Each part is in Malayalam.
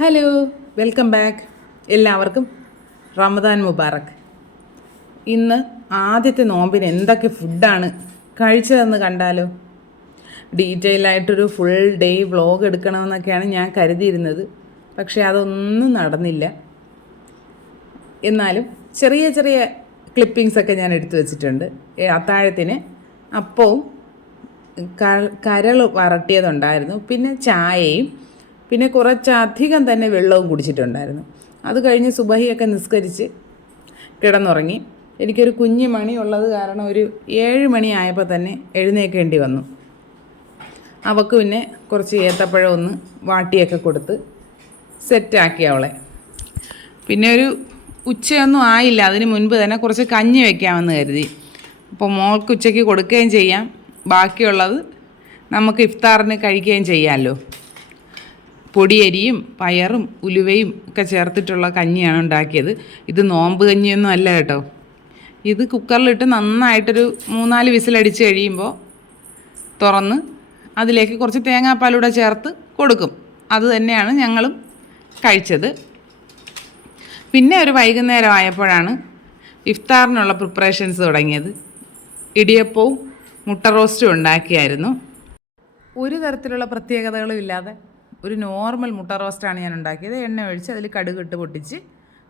Hello welcome back. എല്ലാവർക്കും റമദാൻ മുബാറക്. ഇന്ന് ആദ്യത്തെ നോമ്പിന് എന്തൊക്കെ ഫുഡാണ്? കഴിച്ചതെന്ന് കണ്ടാലോ? ഡീറ്റെയിൽ ആയിട്ടൊരു ഫുൾ ഡേ വ്ളോഗ് എടുക്കണമെന്നൊക്കെയാണ് ഞാൻ കരുതിയിരുന്നത്. പക്ഷേ അതൊന്നും നടന്നില്ല. എന്നാലും ചെറിയ ചെറിയ ക്ലിപ്പിങ്സൊക്കെ ഞാൻ എടുത്തു വച്ചിട്ടുണ്ട്. അത്താഴത്തിന് അപ്പവും കരൾ വരട്ടിയതുണ്ടായിരുന്നു. പിന്നെ ചായയും പിന്നെ കുറച്ചധികം തന്നെ വെള്ളവും കുടിച്ചിട്ടുണ്ടായിരുന്നു. അത് കഴിഞ്ഞ് സുബഹിയൊക്കെ നിസ്കരിച്ച് കിടന്നുറങ്ങി. എനിക്കൊരു കുഞ്ഞു മണി ഉള്ളത് കാരണം ഒരു ഏഴ് മണി ആയപ്പോൾ തന്നെ എഴുന്നേക്കേണ്ടി വന്നു. അവൾക്ക് പിന്നെ കുറച്ച് ഏത്തപ്പഴം ഒന്ന് വാട്ടിയൊക്കെ കൊടുത്ത് സെറ്റാക്കി അവളെ. പിന്നെ ഒരു ഉച്ചയൊന്നും ആയില്ല. അതിന് മുൻപ് തന്നെ കുറച്ച് കഞ്ഞി വെക്കാമെന്ന് കരുതി. അപ്പോൾ മോൾക്ക് ഉച്ചയ്ക്ക് കൊടുക്കുകയും ചെയ്യാം. ബാക്കിയുള്ളത് നമുക്ക് ഇഫ്താറിന് കഴിക്കുകയും ചെയ്യാമല്ലോ. പൊടിയരിയും പയറും ഉലുവയും ഒക്കെ ചേർത്തിട്ടുള്ള കഞ്ഞിയാണ് ഉണ്ടാക്കിയത്. ഇത് നോമ്പ് കഞ്ഞിയൊന്നും അല്ല കേട്ടോ. ഇത് കുക്കറിലിട്ട് നന്നായിട്ടൊരു മൂന്നാൽ വിസിലടിച്ച് കഴിയുമ്പോൾ തുറന്ന് അതിലേക്ക് കുറച്ച് തേങ്ങാപ്പാലൂടെ ചേർത്ത് കൊടുക്കും. അത് തന്നെയാണ് ഞങ്ങളും കഴിച്ചത്. പിന്നെ ഒരു വൈകുന്നേരം ആയപ്പോഴാണ് ഇഫ്താറിനുള്ള പ്രിപ്പറേഷൻസ് തുടങ്ങിയത്. ഇടിയപ്പവും മുട്ട റോസ്റ്റും ഉണ്ടാക്കിയായിരുന്നു. ഒരു തരത്തിലുള്ള പ്രത്യേകതകളും ഇല്ലാതെ ഒരു നോർമൽ മുട്ട റോസ്റ്റാണ് ഞാൻ ഉണ്ടാക്കിയത്. എണ്ണ ഒഴിച്ച് അതിൽ കടുക് ഇട്ട് പൊട്ടിച്ച്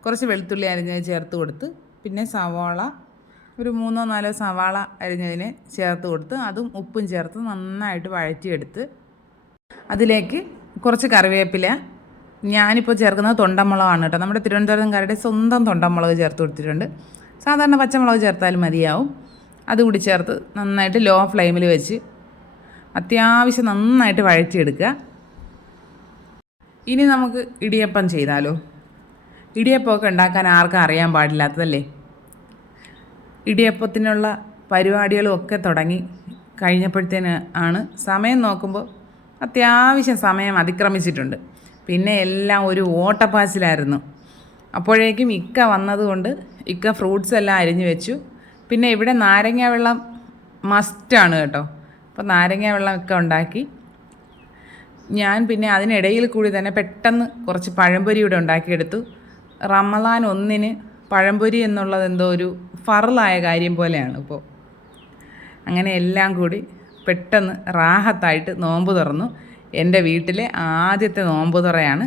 കുറച്ച് വെളുത്തുള്ളി അരിഞ്ഞത് ചേർത്ത് കൊടുത്ത് പിന്നെ സവാള ഒരു മൂന്നോ നാലോ സവാള അരിഞ്ഞതിനെ ചേർത്ത് കൊടുത്ത് അതും ഉപ്പും ചേർത്ത് നന്നായിട്ട് വഴറ്റിയെടുത്ത് അതിലേക്ക് കുറച്ച് കറിവേപ്പില. ഞാനിപ്പോൾ ചേർക്കുന്നത് തൊണ്ടമുളകാണ് കേട്ടോ. നമ്മുടെ തിരുവനന്തപുരംകാരുടെ സ്വന്തം തൊണ്ടമുളക് ചേർത്ത് കൊടുത്തിട്ടുണ്ട്. സാധാരണ പച്ചമുളക് ചേർത്താലും മതിയാവും. അതുകൂടി ചേർത്ത് നന്നായിട്ട് ലോ ഫ്ലെയിമിൽ വെച്ച് അത്യാവശ്യം നന്നായിട്ട് വഴറ്റിയെടുക്കുക. ഇനി നമുക്ക് ഇടിയപ്പം ചെയ്താലോ? ഇടിയപ്പമൊക്കെ ഉണ്ടാക്കാൻ ആർക്കും അറിയാൻ പാടില്ലാത്തതല്ലേ? ഇടിയപ്പത്തിനുള്ള പരിപാടികളും ഒക്കെ തുടങ്ങി കഴിഞ്ഞപ്പോഴത്തേന് ആണ് സമയം നോക്കുമ്പോൾ അത്യാവശ്യം സമയം അതിക്രമിച്ചിട്ടുണ്ട്. പിന്നെ എല്ലാം ഒരു ഓട്ടപ്പാച്ചിലായിരുന്നു. അപ്പോഴേക്കും ഇക്ക വന്നതുകൊണ്ട് ഇക്ക ഫ്രൂട്ട്സ് എല്ലാം അരിഞ്ഞു വെച്ചു. പിന്നെ ഇവിടെ നാരങ്ങ വെള്ളം മസ്റ്റാണ് കേട്ടോ. അപ്പോൾ നാരങ്ങ വെള്ളം ഒക്കെ ഉണ്ടാക്കി. ഞാൻ പിന്നെ അതിനിടയിൽ കൂടി തന്നെ പെട്ടെന്ന് കുറച്ച് പഴംപൊരി ഇവിടെ ഉണ്ടാക്കിയെടുത്തു. റമദാൻ ഒന്നിന് പഴംപൊരി എന്നുള്ളത് എന്തോ ഒരു ഫറലായ കാര്യം പോലെയാണ് ഇപ്പോൾ അങ്ങനെ എല്ലാം കൂടി പെട്ടെന്ന് റാഹത്തായിട്ട് നോമ്പ് തുറന്നു. എന്റെ വീട്ടിലെ ആദ്യത്തെ നോമ്പ് തുറയാണ്.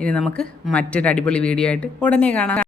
ഇനി നമുക്ക് മറ്റൊരു അടിപൊളി വീഡിയോ ആയിട്ട് ഉടനെ കാണാം.